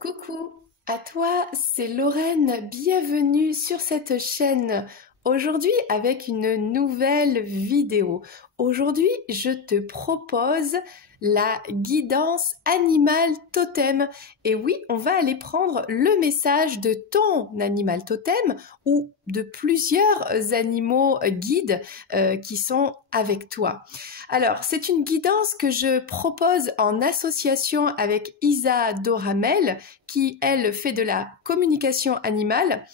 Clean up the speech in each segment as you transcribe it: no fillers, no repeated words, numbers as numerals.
Coucou, à toi, c'est Lorraine, bienvenue sur cette chaîne. Aujourd'hui avec une nouvelle vidéo. Aujourd'hui, je te propose la guidance animale totem. Et oui, on va aller prendre le message de ton animal totem ou de plusieurs animaux guides qui sont avec toi. Alors, c'est une guidance que je propose en association avec Isa Doramel, qui, elle, fait de la communication animale.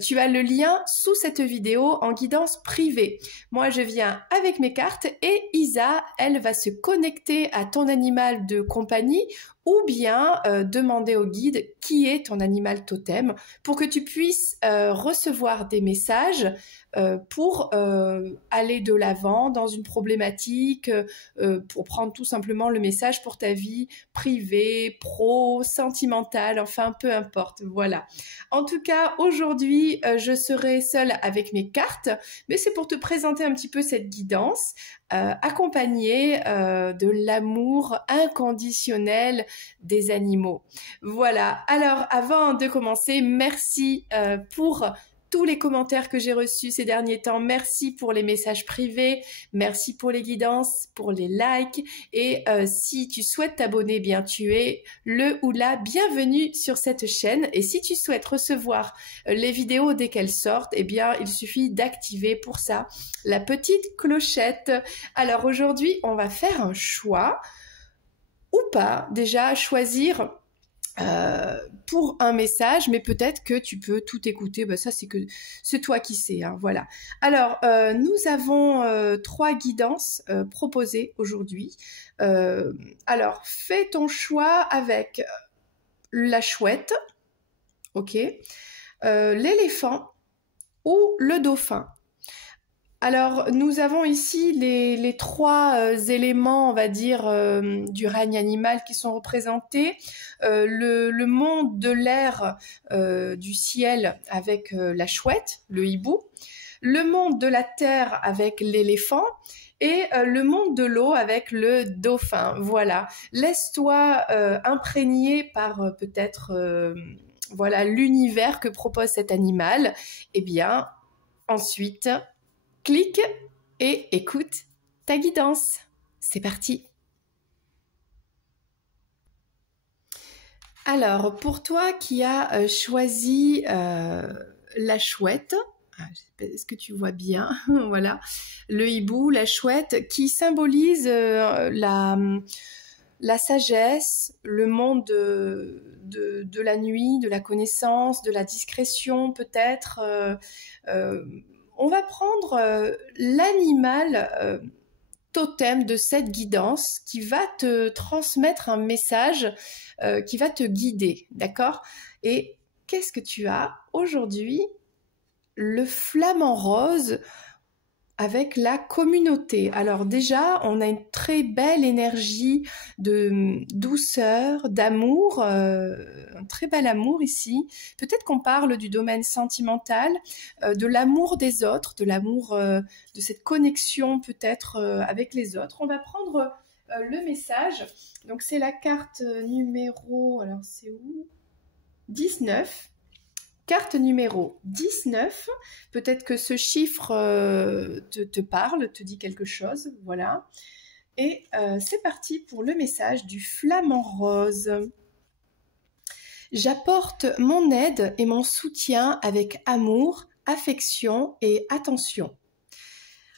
Tu as le lien sous cette vidéo en guidance privée. Moi, je viens avec mes cartes et Isa, elle va se connecter à ton animal de compagnie ou bien demander au guide qui est ton animal totem pour que tu puisses recevoir des messages pour aller de l'avant dans une problématique, pour prendre tout simplement le message pour ta vie privée, pro, sentimentale, enfin peu importe, voilà. En tout cas, aujourd'hui, je serai seule avec mes cartes, mais c'est pour te présenter un petit peu cette guidance, accompagnée de l'amour inconditionnel des animaux. Voilà, alors avant de commencer, merci pour tous les commentaires que j'ai reçus ces derniers temps. Merci pour les messages privés, merci pour les guidances, pour les likes. Et si tu souhaites t'abonner, eh bien tu es le ou la bienvenue sur cette chaîne. Et si tu souhaites recevoir les vidéos dès qu'elles sortent, eh bien il suffit d'activer pour ça la petite clochette. Alors aujourd'hui, on va faire un choix ou pas. Déjà choisir pour un message, mais peut-être que tu peux tout écouter. Ben ça, c'est toi qui sais. Hein, voilà. Alors, nous avons 3 guidances proposées aujourd'hui. Alors, fais ton choix avec la chouette, ok, l'éléphant ou le dauphin. Alors, nous avons ici les 3 éléments, on va dire, du règne animal qui sont représentés. Le monde de l'air, du ciel avec la chouette, le hibou. Le monde de la terre avec l'éléphant. Et le monde de l'eau avec le dauphin. Voilà. Laisse-toi imprégner par peut-être voilà, l'univers que propose cet animal. Eh bien, ensuite, clique et écoute ta guidance. C'est parti. Alors, pour toi qui as choisi la chouette, est-ce que tu vois bien? Voilà, le hibou, la chouette, qui symbolise la sagesse, le monde de la nuit, de la connaissance, de la discrétion peut-être. On va prendre l'animal totem de cette guidance qui va te transmettre un message, qui va te guider, d'accord? Et qu'est-ce que tu as aujourd'hui? Le flamant rose avec la communauté. Alors déjà, on a une très belle énergie de douceur, d'amour, un très bel amour ici. Peut-être qu'on parle du domaine sentimental, de l'amour des autres, de l'amour, de cette connexion peut-être avec les autres. On va prendre le message. Donc c'est la carte numéro, alors c'est où? 19. Carte numéro 19, peut-être que ce chiffre te parle, te dit quelque chose, voilà. Et c'est parti pour le message du flamant rose. J'apporte mon aide et mon soutien avec amour, affection et attention.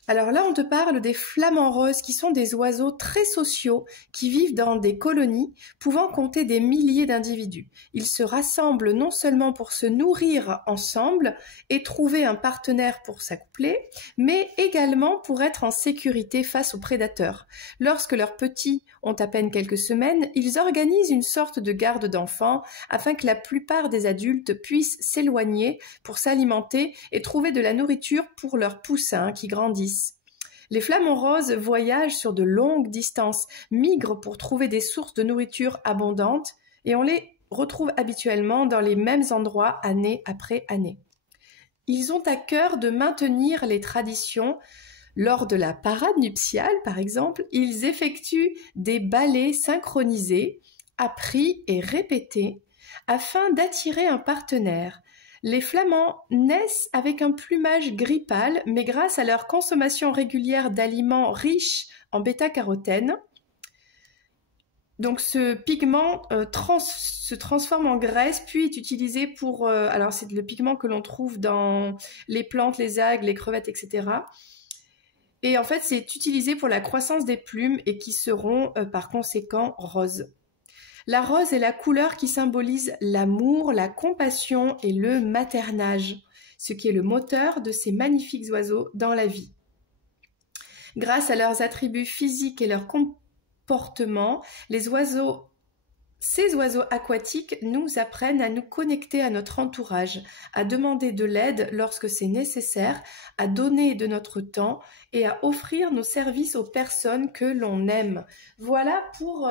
Alors là, on te parle des flamants roses qui sont des oiseaux très sociaux qui vivent dans des colonies pouvant compter des milliers d'individus. Ils se rassemblent non seulement pour se nourrir ensemble et trouver un partenaire pour s'accoupler, mais également pour être en sécurité face aux prédateurs. Lorsque leurs petits ont à peine quelques semaines, ils organisent une sorte de garde d'enfants afin que la plupart des adultes puissent s'éloigner pour s'alimenter et trouver de la nourriture pour leurs poussins qui grandissent. Les flamants roses voyagent sur de longues distances, migrent pour trouver des sources de nourriture abondantes et on les retrouve habituellement dans les mêmes endroits année après année. Ils ont à cœur de maintenir les traditions. Lors de la parade nuptiale, par exemple, ils effectuent des ballets synchronisés, appris et répétés, afin d'attirer un partenaire. Les flamants naissent avec un plumage gris pâle, mais grâce à leur consommation régulière d'aliments riches en bêta-carotène, donc ce pigment se transforme en graisse, puis est utilisé pour... alors c'est le pigment que l'on trouve dans les plantes, les algues, les crevettes, etc. Et en fait, c'est utilisé pour la croissance des plumes et qui seront par conséquent roses. La rose est la couleur qui symbolise l'amour, la compassion et le maternage, ce qui est le moteur de ces magnifiques oiseaux dans la vie. Grâce à leurs attributs physiques et leur comportement, ces oiseaux aquatiques nous apprennent à nous connecter à notre entourage, à demander de l'aide lorsque c'est nécessaire, à donner de notre temps et à offrir nos services aux personnes que l'on aime. Voilà pour,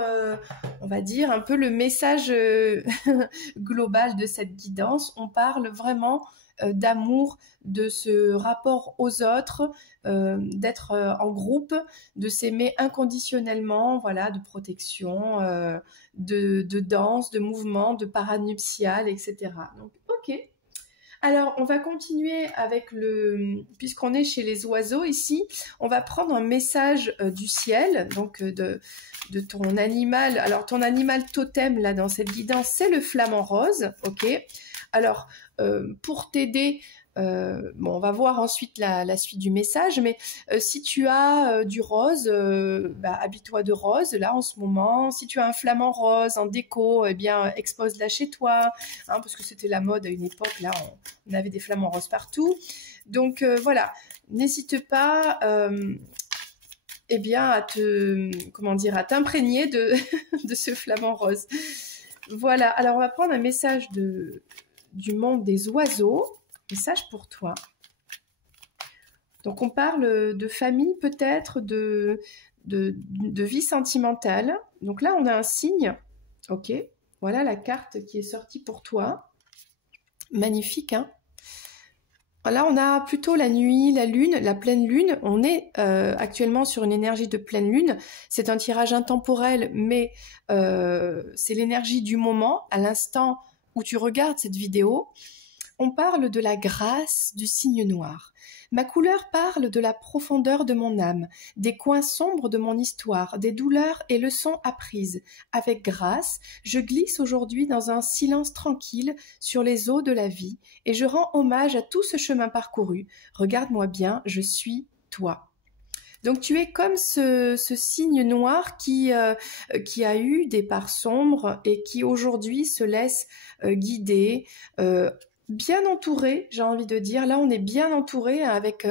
on va dire, un peu le message global de cette guidance. On parle vraiment d'amour, de ce rapport aux autres, d'être en groupe, de s'aimer inconditionnellement, voilà, de protection, de danse, de mouvement, de paranuptial, etc. Donc, ok. Alors, on va continuer avec puisqu'on est chez les oiseaux ici, on va prendre un message du ciel, donc de ton animal. Alors, ton animal totem, là, dans cette guidance, c'est le flamant rose, ok. Alors, pour t'aider, bon, on va voir ensuite la suite du message, mais si tu as du rose, habille-toi de rose, là, en ce moment. Si tu as un flamant rose en déco, eh bien, expose-la chez toi, hein, parce que c'était la mode à une époque, là, on avait des flamants roses partout. Donc, voilà, n'hésite pas... eh bien, à t'imprégner de, de ce flamant rose. Voilà, alors on va prendre un message du monde des oiseaux, message pour toi. Donc on parle de famille peut-être, de vie sentimentale. Donc là on a un signe, ok, voilà la carte qui est sortie pour toi. Magnifique, hein. Là, on a plutôt la nuit, la lune, la pleine lune. On est actuellement sur une énergie de pleine lune. C'est un tirage intemporel, mais c'est l'énergie du moment, à l'instant où tu regardes cette vidéo. On parle de la grâce du signe noir. Ma couleur parle de la profondeur de mon âme, des coins sombres de mon histoire, des douleurs et leçons apprises. Avec grâce, je glisse aujourd'hui dans un silence tranquille sur les eaux de la vie et je rends hommage à tout ce chemin parcouru. Regarde-moi bien, je suis toi. Donc tu es comme ce signe noir qui a eu des parts sombres et qui aujourd'hui se laisse guider, bien entouré, j'ai envie de dire. Là, on est bien entouré avec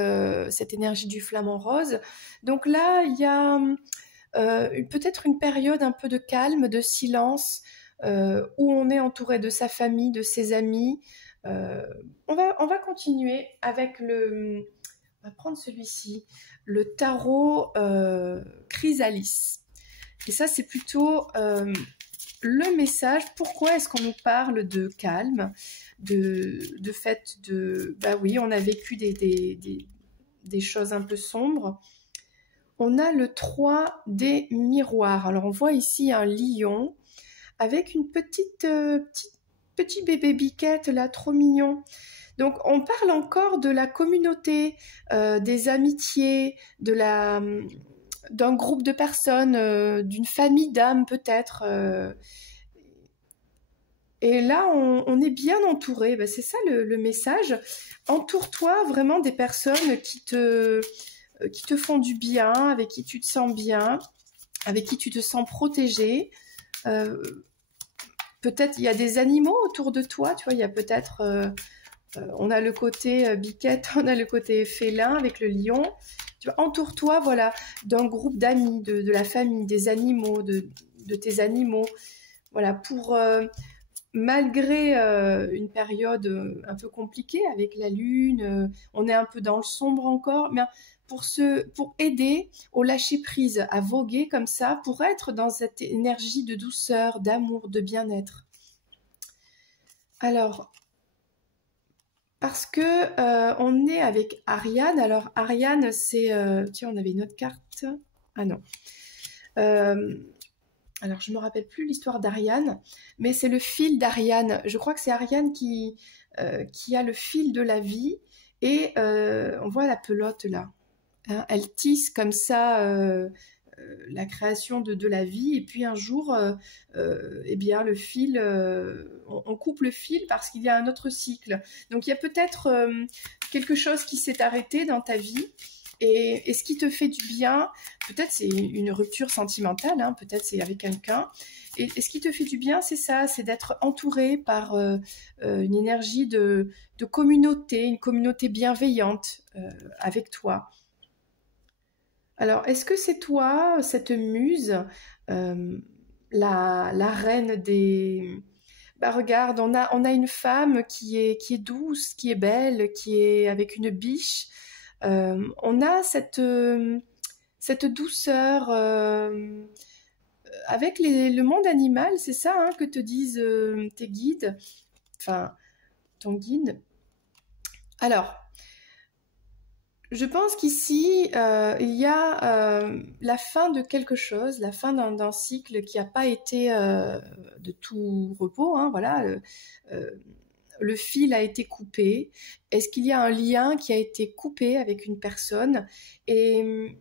cette énergie du flamant rose. Donc là, il y a peut-être une période un peu de calme, de silence, où on est entouré de sa famille, de ses amis. On va continuer avec on va prendre celui-ci, le tarot Chrysalis. Et ça, c'est plutôt le message. Pourquoi est-ce qu'on nous parle de calme, de fait de... Bah oui, on a vécu des choses un peu sombres. On a le 3 des miroirs. Alors, on voit ici un lion avec une petit bébé biquette, là, trop mignon. Donc, on parle encore de la communauté, des amitiés, d'un groupe de personnes, d'une famille d'âmes peut-être. Et là, on est bien entouré. Ben, c'est ça le message. Entoure-toi vraiment des personnes qui te font du bien, avec qui tu te sens bien, avec qui tu te sens protégé. Peut-être il y a des animaux autour de toi. Tu vois, il y a peut-être... on a le côté biquette, on a le côté félin avec le lion. Tu vois, entoure-toi, voilà, d'un groupe d'amis, de la famille, des animaux, de tes animaux. Voilà, pour... malgré une période un peu compliquée avec la lune, on est un peu dans le sombre encore, mais pour aider au lâcher-prise, à voguer comme ça, pour être dans cette énergie de douceur, d'amour, de bien-être. Alors, parce que on est avec Ariane. Alors, Ariane, c'est... tiens, on avait une autre carte. Ah non. alors je me rappelle plus l'histoire d'Ariane, mais c'est le fil d'Ariane. Je crois que c'est Ariane qui a le fil de la vie, et on voit la pelote là. Hein, elle tisse comme ça la création de la vie, et puis un jour, eh bien le fil, on coupe le fil parce qu'il y a un autre cycle. Donc il y a peut-être quelque chose qui s'est arrêté dans ta vie. Et ce qui te fait du bien, peut-être c'est une rupture sentimentale, hein, peut-être c'est avec quelqu'un. Et ce qui te fait du bien, c'est ça, c'est d'être entouré par une énergie de communauté, une communauté bienveillante avec toi. Alors, est-ce que c'est toi, cette muse, la reine des... Bah regarde, on a une femme qui est douce, qui est belle, qui est avec une biche. On a cette douceur avec le monde animal, c'est ça hein, que te disent tes guides, enfin ton guide. Alors, je pense qu'ici, il y a la fin de quelque chose, la fin d'un cycle qui n'a pas été de tout repos, hein, voilà. Le fil a été coupé. Est-ce qu'il y a un lien qui a été coupé avec une personne? Et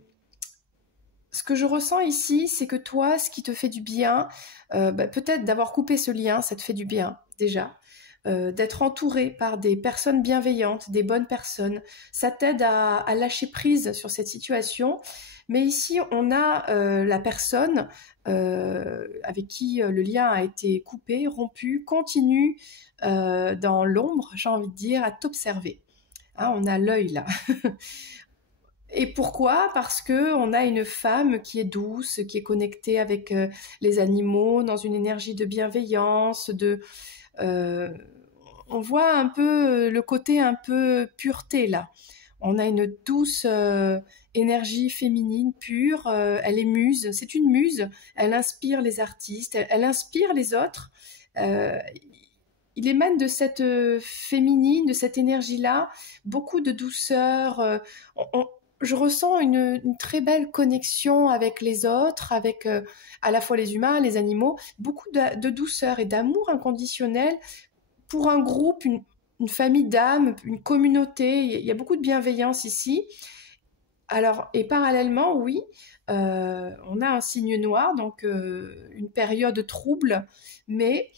ce que je ressens ici, c'est que toi, ce qui te fait du bien, peut-être d'avoir coupé ce lien, ça te fait du bien déjà. D'être entouré par des personnes bienveillantes, des bonnes personnes, ça t'aide à lâcher prise sur cette situation. Mais ici, on a la personne avec qui le lien a été coupé, rompu, continue dans l'ombre, j'ai envie de dire, à t'observer. Hein, on a l'œil là. Et pourquoi? Parce que on a une femme qui est douce, qui est connectée avec les animaux, dans une énergie de bienveillance, on voit un peu le côté un peu pureté là. On a une douce énergie féminine pure, elle est muse, c'est une muse, elle inspire les artistes, elle inspire les autres. Il émane de cette féminine, de cette énergie-là, beaucoup de douceur. Je ressens une très belle connexion avec les autres, avec à la fois les humains, les animaux, beaucoup de douceur et d'amour inconditionnel pour un groupe, une famille d'âmes, une communauté. Il y a beaucoup de bienveillance ici. Alors, et parallèlement, oui, on a un signe noir, donc une période trouble, mais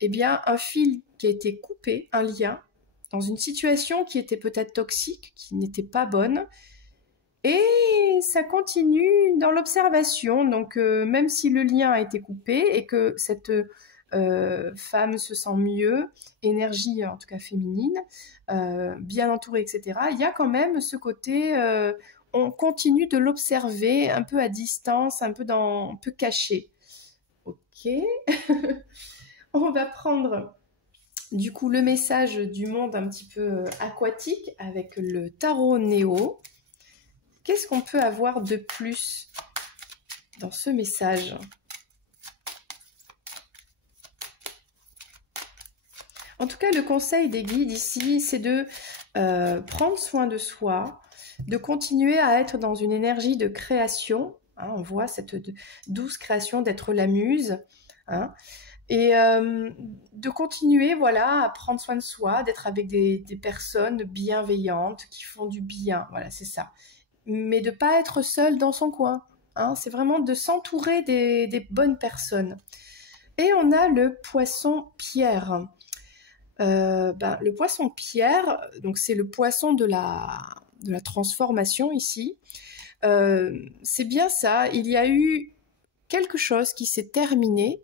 eh bien, un fil qui a été coupé, un lien, dans une situation qui était peut-être toxique, qui n'était pas bonne, et ça continue dans l'observation. Donc, même si le lien a été coupé et que cette femme se sent mieux, énergie en tout cas féminine, bien entourée, etc., il y a quand même ce côté, on continue de l'observer un peu à distance, un peu caché. Ok. On va prendre du coup le message du monde un petit peu aquatique avec le tarot Néo. Qu'est-ce qu'on peut avoir de plus dans ce message? En tout cas, le conseil des guides ici, c'est de prendre soin de soi, de continuer à être dans une énergie de création. Hein, on voit cette douce création d'être la muse. Hein, et de continuer voilà, à prendre soin de soi, d'être avec des personnes bienveillantes qui font du bien. Voilà, c'est ça. Mais de ne pas être seul dans son coin. Hein, c'est vraiment de s'entourer des bonnes personnes. Et on a le poisson pierre. Le poisson pierre, donc c'est le poisson de la transformation ici. C'est bien ça, il y a eu quelque chose qui s'est terminé,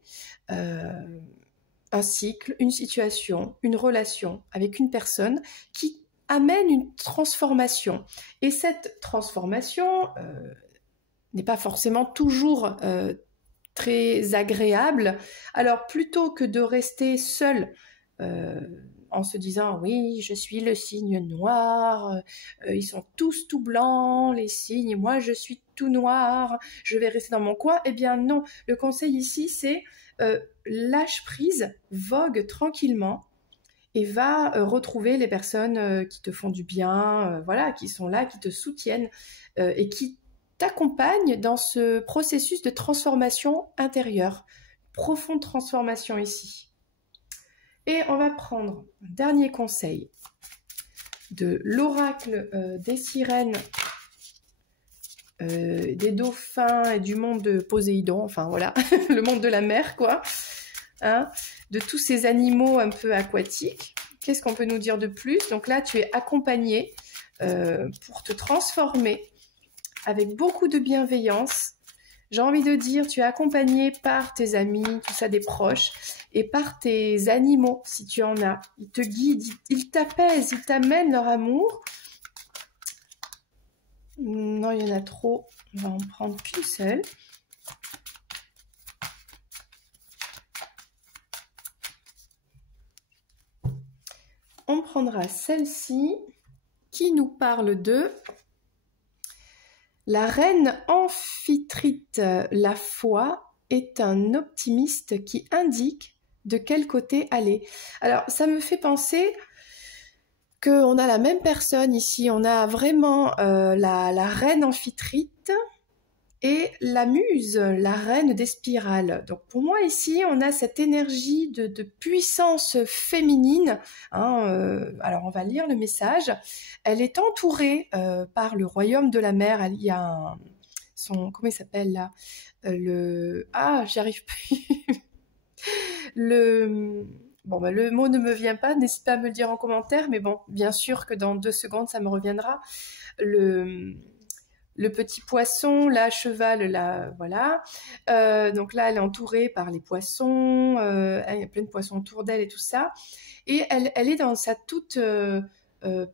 un cycle, une situation, une relation avec une personne qui amène une transformation. Et cette transformation n'est pas forcément toujours très agréable. Alors plutôt que de rester seul en se disant oui, je suis le signe noir, ils sont tous tout blancs, les signes, moi je suis tout noir, je vais rester dans mon coin. Eh bien non, le conseil ici c'est lâche prise, vogue tranquillement et va retrouver les personnes qui te font du bien, voilà, qui sont là, qui te soutiennent et qui t'accompagne dans ce processus de transformation intérieure. Profonde transformation ici. Et on va prendre un dernier conseil de l'oracle des sirènes, des dauphins et du monde de Poséidon, enfin voilà, le monde de la mer quoi, hein, de tous ces animaux un peu aquatiques. Qu'est-ce qu'on peut nous dire de plus? Donc là, tu es accompagné pour te transformer avec beaucoup de bienveillance. J'ai envie de dire, tu es accompagné par tes amis, tout ça, des proches, et par tes animaux, si tu en as. Ils te guident, ils t'apaisent, ils t'amènent leur amour. Non, il y en a trop. On va en prendre qu'une seule. On prendra celle-ci qui nous parle de la reine Amphitrite. La foi est un optimiste qui indique de quel côté aller. Alors, ça me fait penser qu'on a la même personne ici. On a vraiment la reine Amphitrite et la muse, la reine des spirales. Donc pour moi ici, on a cette énergie de puissance féminine. Hein, alors on va lire le message. Elle est entourée par le royaume de la mer. Il y a comment il s'appelle là j'y arrive plus. Bon, bah, le mot ne me vient pas, n'hésite pas à me le dire en commentaire, mais bon, bien sûr que dans 2 secondes, ça me reviendra. Le petit poisson, la cheval, là, voilà. Donc là, elle est entourée par les poissons, il y a plein de poissons autour d'elle et tout ça. Et elle est dans sa toute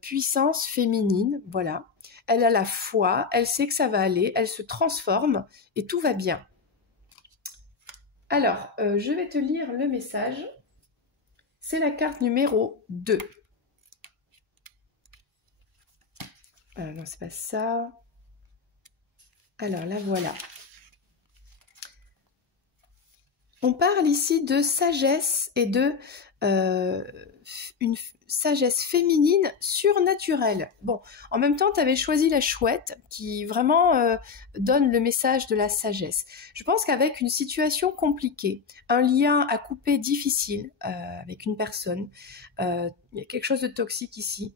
puissance féminine, voilà. Elle a la foi, elle sait que ça va aller, elle se transforme et tout va bien. Alors, je vais te lire le message. C'est la carte numéro 2. Non, c'est pas ça. Alors, la voilà. On parle ici de sagesse et de une sagesse féminine surnaturelle. Bon, en même temps, tu avais choisi la chouette qui vraiment donne le message de la sagesse. Je pense qu'avec une situation compliquée, un lien à couper difficile avec une personne, il y a quelque chose de toxique ici.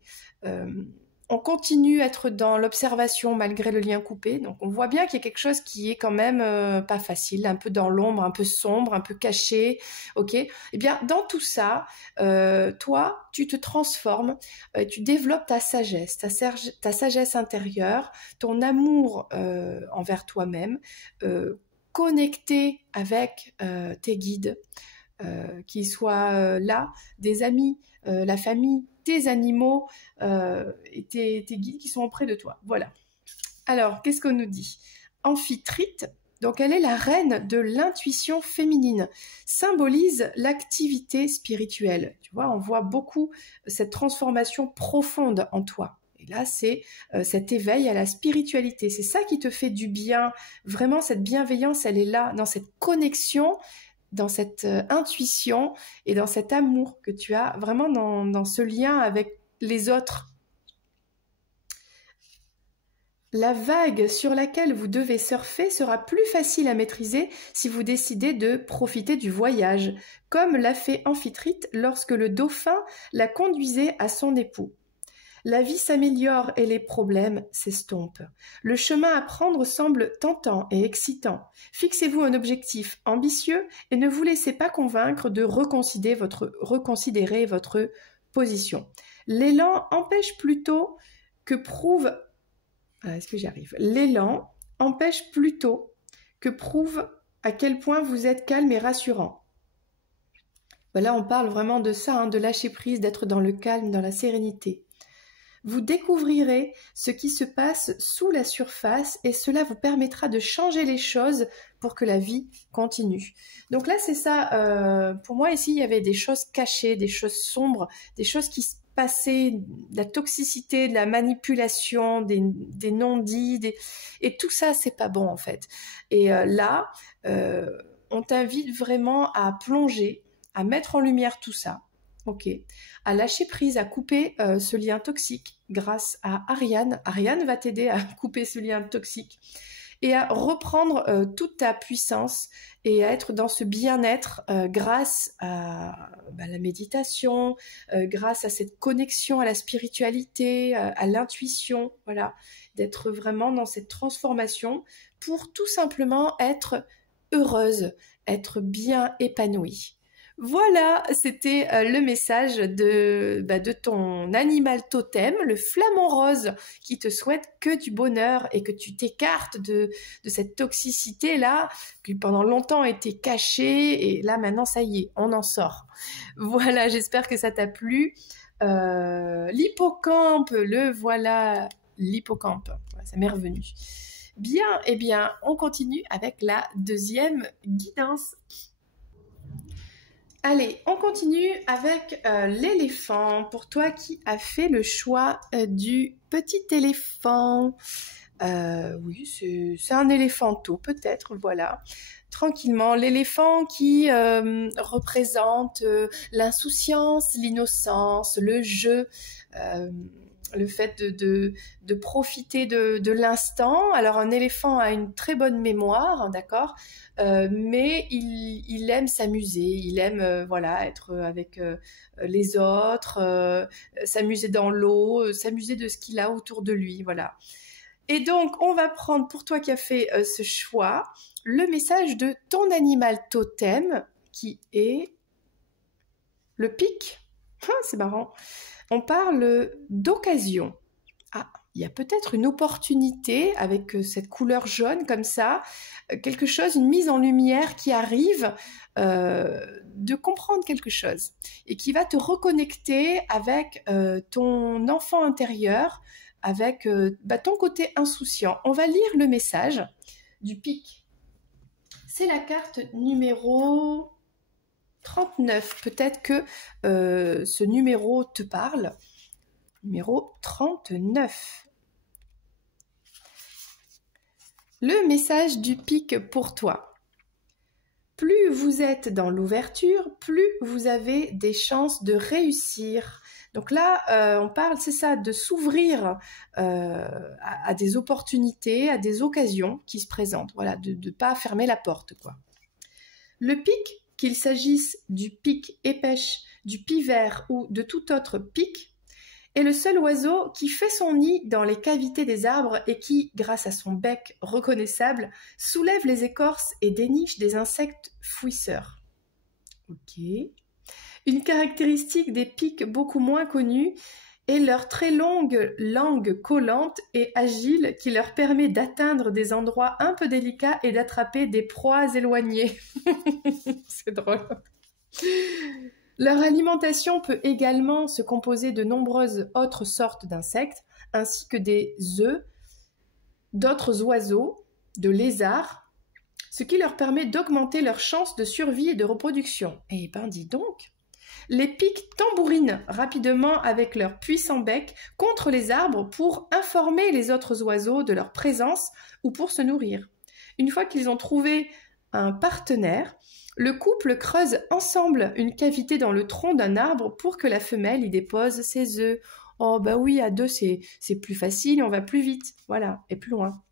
On continue à être dans l'observation malgré le lien coupé. Donc, on voit bien qu'il y a quelque chose qui est quand même pas facile, un peu dans l'ombre, un peu sombre, un peu caché. Ok. Eh bien, dans tout ça, toi, tu te transformes, tu développes ta sagesse, ta sagesse intérieure, ton amour envers toi-même, connecté avec tes guides, qu'ils soient là, des amis, la famille, tes animaux et tes guides qui sont auprès de toi. Voilà. Alors, qu'est-ce qu'on nous dit? Amphitrite, donc elle est la reine de l'intuition féminine, symbolise l'activité spirituelle. Tu vois, on voit beaucoup cette transformation profonde en toi. Et là, c'est cet éveil à la spiritualité. C'est ça qui te fait du bien. Vraiment, cette bienveillance, elle est là, dans cette connexion, dans cette intuition et dans cet amour que tu as vraiment dans ce lien avec les autres. La vague sur laquelle vous devez surfer sera plus facile à maîtriser si vous décidez de profiter du voyage, comme l'a fait Amphitrite lorsque le dauphin la conduisait à son époux. La vie s'améliore et les problèmes s'estompent. Le chemin à prendre semble tentant et excitant. Fixez-vous un objectif ambitieux et ne vous laissez pas convaincre de reconsidérer votre position. L'élan empêche plutôt que prouve... est-ce que j'y arrive? L'élan empêche plutôt que prouve à quel point vous êtes calme et rassurant. Là, on parle vraiment de ça, de lâcher prise, d'être dans le calme, dans la sérénité. Vous découvrirez ce qui se passe sous la surface et cela vous permettra de changer les choses pour que la vie continue. Donc là, c'est ça. Pour moi, ici, il y avait des choses cachées, des choses sombres, des choses qui se passaient, de la toxicité, de la manipulation, des non-dits. Et tout ça, c'est pas bon, en fait. Et là, on t'invite vraiment à plonger, à mettre en lumière tout ça. Ok, à lâcher prise, à couper ce lien toxique grâce à Ariane. Ariane va t'aider à couper ce lien toxique. et à reprendre toute ta puissance et à être dans ce bien-être grâce à la méditation, grâce à cette connexion à la spiritualité, à l'intuition, voilà, d'être vraiment dans cette transformation pour tout simplement être heureuse, être bien épanouie. Voilà, c'était le message de ton animal totem, le flamant rose, qui te souhaite que du bonheur et que tu t'écartes de cette toxicité-là, qui pendant longtemps était cachée, et là maintenant ça y est, on en sort. Voilà, j'espère que ça t'a plu. L'hippocampe, le voilà, l'hippocampe, voilà, ça m'est revenu. Bien, eh bien, on continue avec la deuxième guidance. Allez, on continue avec l'éléphant. Pour toi qui as fait le choix du petit éléphant. Oui, c'est un éléphanto peut-être, voilà. Tranquillement, l'éléphant qui représente l'insouciance, l'innocence, le jeu, le fait de profiter de l'instant. Alors un éléphant a une très bonne mémoire, d'accord, mais il aime s'amuser, il aime voilà, être avec les autres, s'amuser dans l'eau, s'amuser de ce qu'il a autour de lui, voilà. Et donc, on va prendre, pour toi qui as fait ce choix, le message de ton animal totem, qui est le pic. C'est marrant. On parle d'occasion. Ah, il y a peut-être une opportunité avec cette couleur jaune comme ça, quelque chose, une mise en lumière qui arrive de comprendre quelque chose et qui va te reconnecter avec ton enfant intérieur, avec ton côté insouciant. On va lire le message du pic. C'est la carte numéro 39. Peut-être que ce numéro te parle. Numéro 39. Le message du pic pour toi. Plus vous êtes dans l'ouverture, plus vous avez des chances de réussir. Donc là, on parle, c'est ça, de s'ouvrir à des opportunités, à des occasions qui se présentent. Voilà, de ne pas fermer la porte, quoi. Le pic, qu'il s'agisse du pic épêche, du pivert ou de tout autre pic, est le seul oiseau qui fait son nid dans les cavités des arbres et qui, grâce à son bec reconnaissable, soulève les écorces et déniche des insectes fouisseurs. Ok. Une caractéristique des pics beaucoup moins connue est leur très longue langue collante et agile qui leur permet d'atteindre des endroits un peu délicats et d'attraper des proies éloignées. C'est drôle. Leur alimentation peut également se composer de nombreuses autres sortes d'insectes, ainsi que des œufs, d'autres oiseaux, de lézards, ce qui leur permet d'augmenter leurs chances de survie et de reproduction. Eh ben dis donc! Les pics tambourinent rapidement avec leur puissant bec contre les arbres pour informer les autres oiseaux de leur présence ou pour se nourrir. Une fois qu'ils ont trouvé un partenaire, le couple creuse ensemble une cavité dans le tronc d'un arbre pour que la femelle y dépose ses œufs. Oh bah oui, à deux c'est plus facile, on va plus vite, voilà, et plus loin.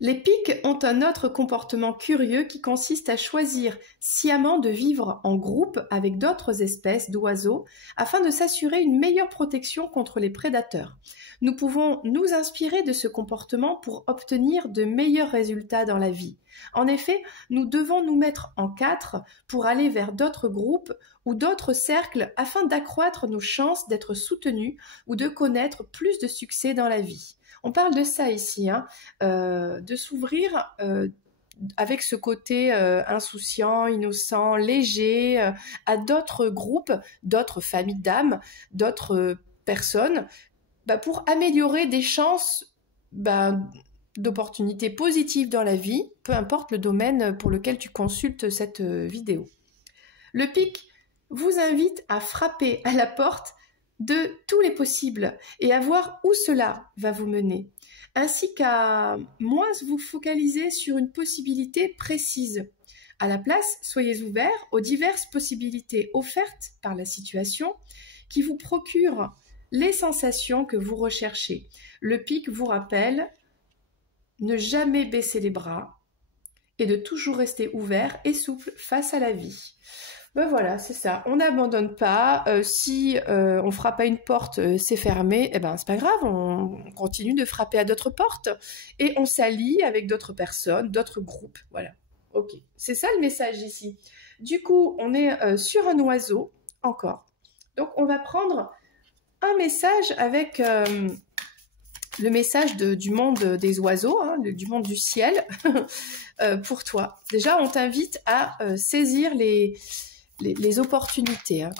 Les pics ont un autre comportement curieux qui consiste à choisir sciemment de vivre en groupe avec d'autres espèces d'oiseaux afin de s'assurer une meilleure protection contre les prédateurs. Nous pouvons nous inspirer de ce comportement pour obtenir de meilleurs résultats dans la vie. En effet, nous devons nous mettre en quatre pour aller vers d'autres groupes ou d'autres cercles afin d'accroître nos chances d'être soutenus ou de connaître plus de succès dans la vie. On parle de ça ici, hein, de s'ouvrir avec ce côté insouciant, innocent, léger, à d'autres groupes, d'autres familles d'âmes, d'autres personnes, pour améliorer des chances d'opportunités positives dans la vie, peu importe le domaine pour lequel tu consultes cette vidéo. Le pic vous invite à frapper à la porte de tous les possibles et à voir où cela va vous mener, ainsi qu'à moins vous focaliser sur une possibilité précise. À la place, soyez ouverts aux diverses possibilités offertes par la situation qui vous procurent les sensations que vous recherchez. Le pic vous rappelle ne jamais baisser les bras et de toujours rester ouvert et souple face à la vie. Ben voilà, c'est ça. On n'abandonne pas. Si on frappe à une porte, c'est fermé, eh ben c'est pas grave. On continue de frapper à d'autres portes et on s'allie avec d'autres personnes, d'autres groupes. Voilà. Ok. C'est ça le message ici. Du coup, on est sur un oiseau encore. Donc on va prendre un message avec le message du monde des oiseaux, hein, du monde du ciel, pour toi. Déjà, on t'invite à saisir les opportunités hein,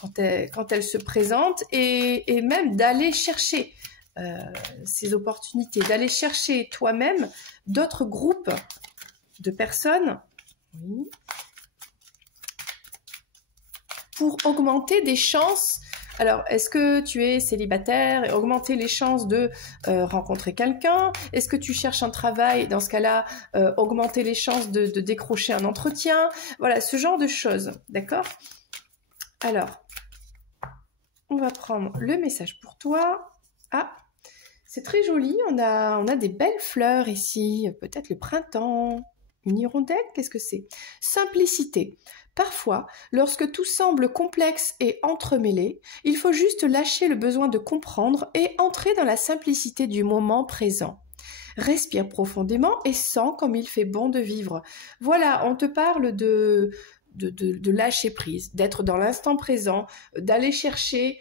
quand elles se présentent et même d'aller chercher ces opportunités, d'aller chercher toi-même d'autres groupes de personnes pour augmenter des chances. Alors, est-ce que tu es célibataire et augmenter les chances de rencontrer quelqu'un? Est-ce que tu cherches un travail? Dans ce cas-là, augmenter les chances de décrocher un entretien. Voilà, ce genre de choses, d'accord? Alors, on va prendre le message pour toi. Ah, c'est très joli. On a des belles fleurs ici. Peut-être le printemps. Une hirondelle, qu'est-ce que c'est? Simplicité. Parfois, lorsque tout semble complexe et entremêlé, il faut juste lâcher le besoin de comprendre et entrer dans la simplicité du moment présent. Respire profondément et sens comme il fait bon de vivre. Voilà, on te parle de lâcher prise, d'être dans l'instant présent, d'aller chercher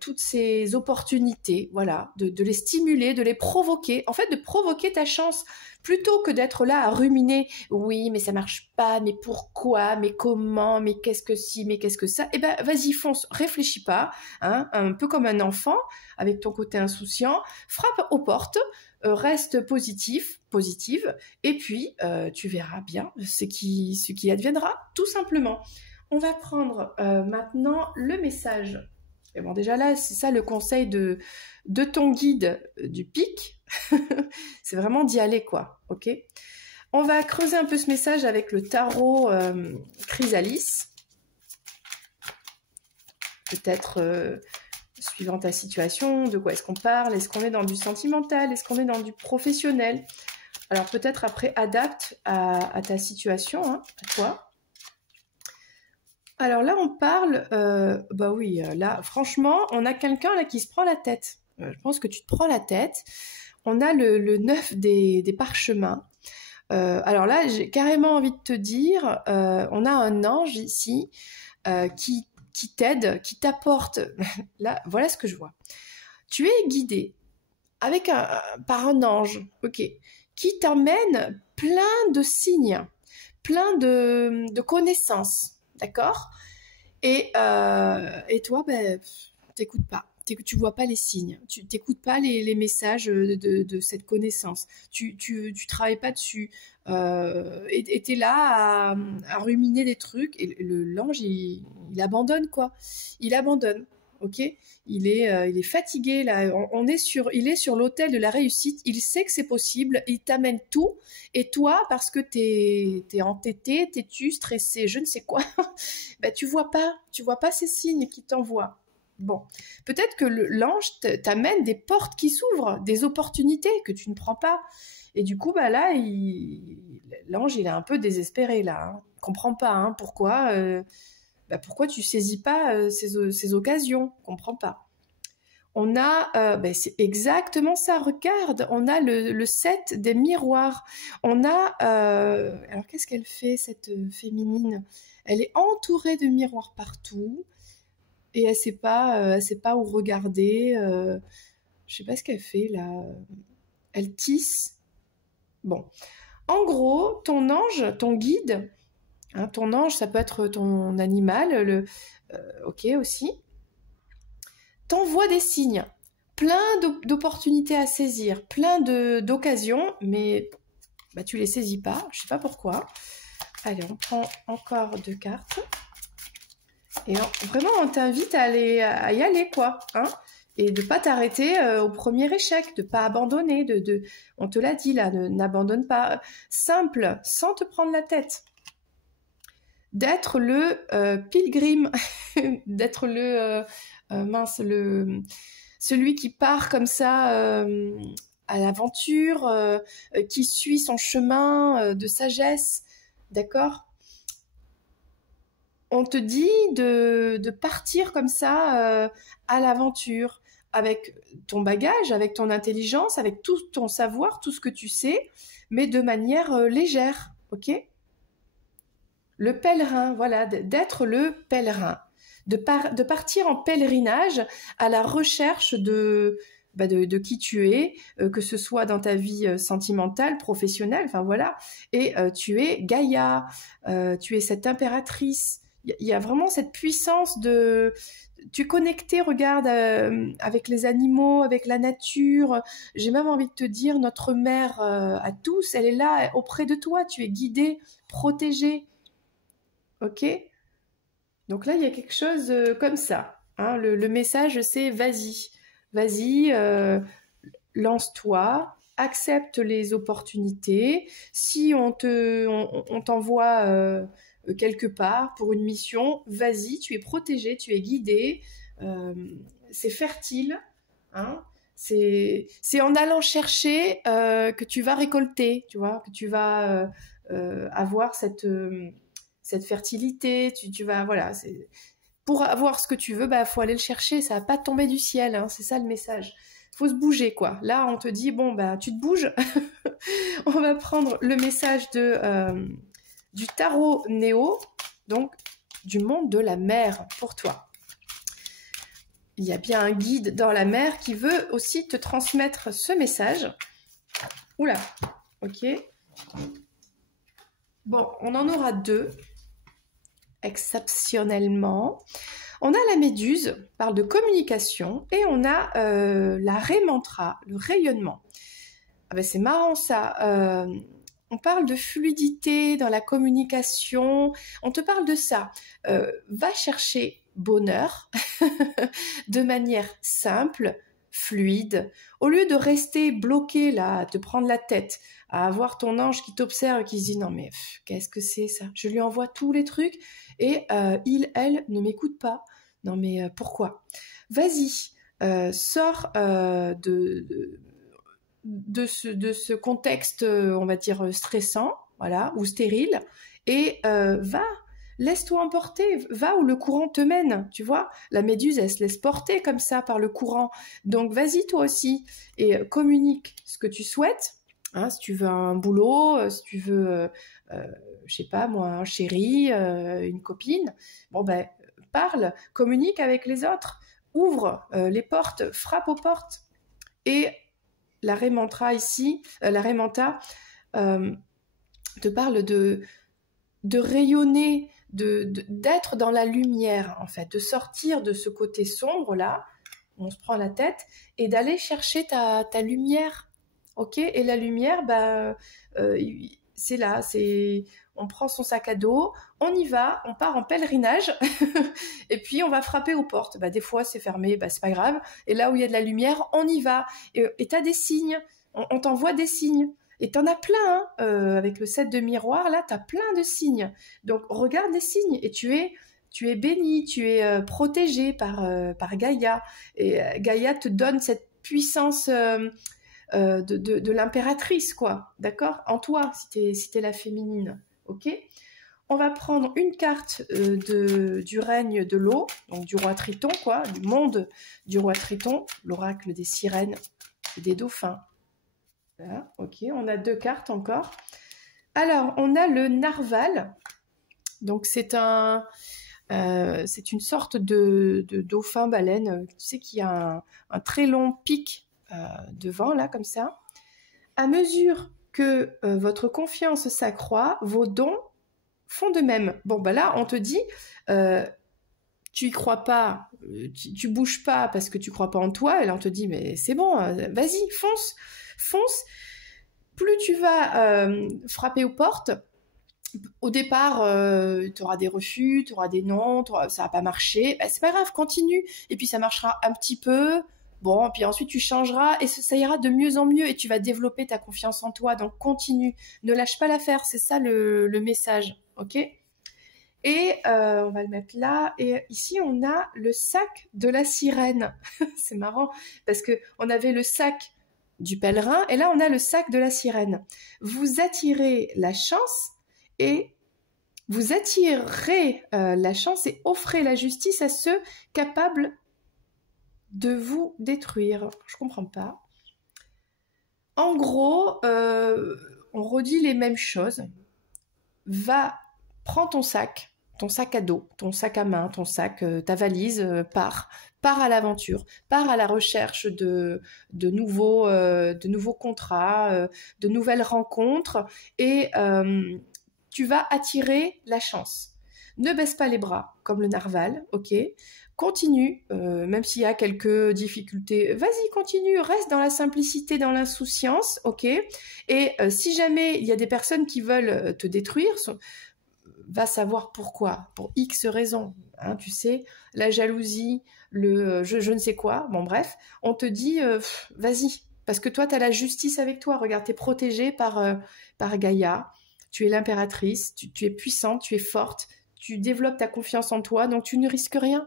toutes ces opportunités, voilà, de les stimuler, de les provoquer, en fait de provoquer ta chance, plutôt que d'être là à ruminer, oui mais ça marche pas, mais pourquoi, mais comment, mais qu'est-ce que si, mais qu'est-ce que ça, eh ben vas-y fonce, réfléchis pas, hein, un peu comme un enfant, avec ton côté insouciant, frappe aux portes, reste positive, et puis tu verras bien ce qui adviendra, tout simplement. On va prendre maintenant le message. Et bon, déjà là, c'est ça le conseil de ton guide du pic. C'est vraiment d'y aller, quoi, ok? On va creuser un peu ce message avec le tarot Chrysalis. Peut-être... suivant ta situation, de quoi est-ce qu'on parle, est-ce qu'on est dans du sentimental, est-ce qu'on est dans du professionnel. Alors peut-être après adapte à ta situation, hein, à toi. Alors là on parle, bah oui, là franchement on a quelqu'un là qui se prend la tête. Je pense que tu te prends la tête. On a le 9 des parchemins. Alors là j'ai carrément envie de te dire, on a un ange ici qui t'aide, qui t'apporte. Là, voilà ce que je vois. Tu es guidé par un ange, ok, qui t'emmène plein de signes, plein de connaissances, d'accord? Et toi, ben, t'écoutes pas. Tu vois pas les signes, tu t'écoutes pas les messages de cette connaissance, tu travailles pas dessus, et t'es là à ruminer des trucs, et l'ange il abandonne quoi, il abandonne, ok, il est fatigué là, il est sur l'autel de la réussite, il sait que c'est possible, il t'amène tout, et toi parce que t'es entêté, têtu, stressé, je ne sais quoi, bah tu vois pas ces signes qu'il t'envoie. Bon, peut-être que l'ange t'amène des portes qui s'ouvrent, des opportunités que tu ne prends pas. Et du coup, bah là, l'ange, il est un peu désespéré là. Hein. Il comprend pas hein, pourquoi tu saisis pas ces occasions. Comprend pas. On a, c'est exactement ça. Regarde, on a le 7 des miroirs. On a, alors qu'est-ce qu'elle fait cette féminine? Elle est entourée de miroirs partout. Et elle sait pas où regarder. Je sais pas ce qu'elle fait là. Elle tisse. Bon, en gros, ton ange, ton guide, hein, ton ange, ça peut être ton animal, ok aussi, t'envoie des signes, plein d'opportunités à saisir, plein d'occasions, mais bah, tu les saisis pas. Je sais pas pourquoi. Allez, on prend encore 2 cartes. Et vraiment, on t'invite à y aller, quoi. Hein, et de pas t'arrêter au premier échec, de pas abandonner. On te l'a dit, là, n'abandonne pas. Simple, sans te prendre la tête. D'être le pilgrim, d'être le... celui qui part comme ça à l'aventure, qui suit son chemin de sagesse, d'accord? On te dit de partir comme ça à l'aventure, avec ton bagage, avec ton intelligence, avec tout ton savoir, tout ce que tu sais, mais de manière légère, ok? Le pèlerin, voilà, d'être le pèlerin, de partir en pèlerinage à la recherche de qui tu es, que ce soit dans ta vie sentimentale, professionnelle, enfin voilà, et tu es Gaïa, tu es cette impératrice. Il y a vraiment cette puissance de... Tu es connecté, regarde, avec les animaux, avec la nature. J'ai même envie de te dire, notre mère à tous, elle est là auprès de toi. Tu es guidé, protégé. Ok? Donc là, il y a quelque chose comme ça. Hein. Le message, c'est vas-y. Vas-y, lance-toi, accepte les opportunités. Si on t'envoie quelque part pour une mission, vas-y, tu es protégé, tu es guidé, c'est fertile, hein. C'est en allant chercher que tu vas récolter, tu vois, que tu vas avoir cette fertilité, tu vas, voilà, pour avoir ce que tu veux, bah, faut aller le chercher, ça va pas tomber du ciel, hein, c'est ça le message. Faut se bouger, quoi. Là, on te dit, bon, bah, tu te bouges. On va prendre le message du tarot Néo, donc du monde de la mer pour toi. Il y a bien un guide dans la mer qui veut aussi te transmettre ce message. Oula, ok. Bon, on en aura deux, exceptionnellement. On a la méduse, parle de communication, et on a la ré mantra, le rayonnement. Ah ben c'est marrant ça. On parle de fluidité dans la communication. On te parle de ça. Va chercher bonheur de manière simple, fluide, au lieu de rester bloqué là, à te prendre la tête, à avoir ton ange qui t'observe et qui se dit non mais qu'est-ce que c'est ça? Je lui envoie tous les trucs et elle ne m'écoute pas. Non mais pourquoi? Vas-y, sors de ce contexte, on va dire, stressant, voilà, ou stérile, et laisse-toi emporter, va où le courant te mène, tu vois. La méduse, elle se laisse porter comme ça par le courant. Donc, vas-y toi aussi et communique ce que tu souhaites. Hein, si tu veux un boulot, si tu veux, je sais pas moi, un chéri, une copine, bon ben, parle, communique avec les autres, ouvre les portes, frappe aux portes. Et la ré mantra ici, la ré manta, te parle de rayonner, d'être dans la lumière, en fait, de sortir de ce côté sombre là, où on se prend la tête, et d'aller chercher ta lumière, ok? Et la lumière, bah, c'est là, on prend son sac à dos, on y va, on part en pèlerinage, et puis on va frapper aux portes. Bah, des fois c'est fermé, bah, c'est pas grave. Et là où il y a de la lumière, on y va. Et t'as des signes, on t'envoie des signes. Et t'en as plein, hein. Avec le set de miroirs, là, t'as plein de signes. Donc, regarde les signes et tu es béni, tu es protégé par Gaïa. Et Gaïa te donne cette puissance de l'impératrice, quoi. D'accord? En toi, si t'es la féminine. Ok? On va prendre une carte du règne de l'eau, donc du roi Triton, quoi, du monde du roi Triton, l'oracle des sirènes et des dauphins. Voilà, ok, on a deux cartes encore. Alors, on a le narval. Donc, c'est une sorte de dauphin baleine, tu sais, qui a un très long pic devant, là, comme ça. À mesure que votre confiance s'accroît, vos dons font de même. Bon, bah là, on te dit, tu y crois pas, tu bouges pas parce que tu crois pas en toi, et là, on te dit, mais c'est bon, vas-y, fonce. Plus tu vas frapper aux portes, au départ, tu auras des refus, tu auras des non, ça va pas marcher, bah, c'est pas grave, continue, et puis ça marchera un petit peu, bon, puis ensuite tu changeras, et ça ira de mieux en mieux, et tu vas développer ta confiance en toi, donc continue, ne lâche pas l'affaire, c'est ça le message, ok? Et on va le mettre là, et ici on a le sac de la sirène, c'est marrant, parce que on avait le sac du pèlerin, et là on a le sac de la sirène. Vous attirez la chance et vous attirez la chance et offrez la justice à ceux capables de vous détruire. Je comprends pas. En gros, on redit les mêmes choses. Prends ton sac à dos, ton sac à main, ton sac, ta valise, pars à l'aventure, pars à la recherche de nouveaux contrats, de nouvelles rencontres, et tu vas attirer la chance. Ne baisse pas les bras, comme le narval, ok ? Continue, même s'il y a quelques difficultés, vas-y, continue, reste dans la simplicité, dans l'insouciance, ok ? Et si jamais il y a des personnes qui veulent te détruire, va savoir pourquoi, pour X raisons, hein, tu sais, la jalousie, je ne sais quoi, bon bref, on te dit, vas-y, parce que toi, tu as la justice avec toi, regarde, tu es protégée par Gaïa, tu es l'impératrice, tu es puissante, tu es forte, tu développes ta confiance en toi, donc tu ne risques rien.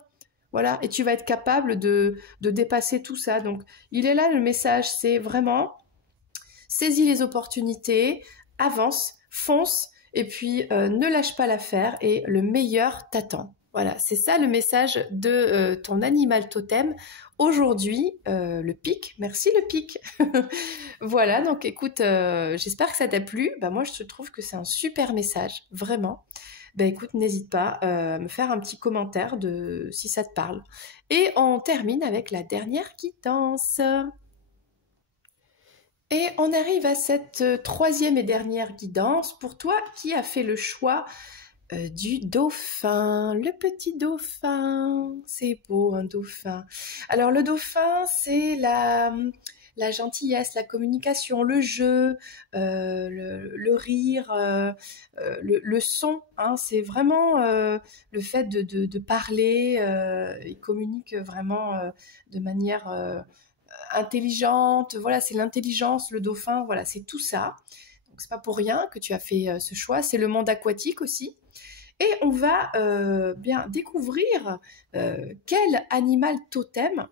Voilà, et tu vas être capable de dépasser tout ça. Donc, il est là le message, c'est vraiment saisis les opportunités, avance, fonce, et puis ne lâche pas l'affaire, et le meilleur t'attend. Voilà, c'est ça le message de ton animal totem. Aujourd'hui, le pic. Merci le pic. Voilà, donc écoute, j'espère que ça t'a plu. Bah, moi, je trouve que c'est un super message, vraiment. Ben écoute, n'hésite pas à me faire un petit commentaire si ça te parle. Et on termine avec la dernière guidance. Et on arrive à cette troisième et dernière guidance pour toi qui as fait le choix du dauphin, le petit dauphin. C'est beau, un dauphin. Alors le dauphin, c'est la gentillesse, la communication, le jeu, le rire, le son, hein, c'est vraiment le fait de parler, il communique vraiment de manière intelligente, voilà, c'est l'intelligence, le dauphin, voilà, c'est tout ça. Donc c'est pas pour rien que tu as fait ce choix, c'est le monde aquatique aussi. Et on va bien découvrir quel animal totem